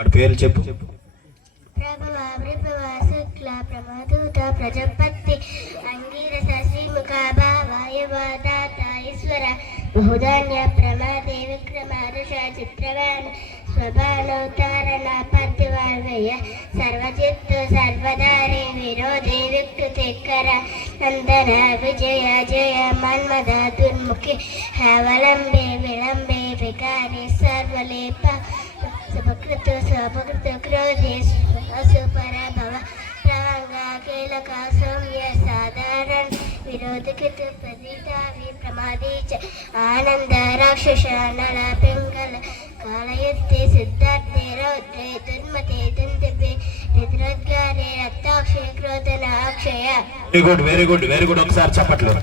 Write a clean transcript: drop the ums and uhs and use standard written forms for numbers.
వాడి పేర్లు చెప్పు. ప్రభవ విభవ శుక్ల ప్రమదూత ప్రజపతి అంగీరస శ్రీముఖ వాయువాదాత ఈశ్వర బహుధాన్య ప్రమాదే విక్రమారుష చిత్రవాన్ స్వభానోతారణ పద్యవార్వయ సర్వజిత్తు సర్వధారి విరోధి వికృతికర నందన విజయ జయ మన్మద దుర్ముఖి అవలంబే విళంబే వికారి సర్వలేప సుపకృత స్వపకృత క్రోధి సుపరభవ ప్రవంగా కీలక సౌమ్య సాధారణ విరోధకృత ప్రతితావి ప్రమాదీ చ ఆనంద రాక్షస నల పింగళ కాళయత్తే సిద్ధార్థే రౌద్రే దుర్మతే దుందుభే నిద్రోద్గారే రక్తాక్షయ క్రోధన అక్షయ. Very good, very good, very good. ఒకసారి చప్పట్లు.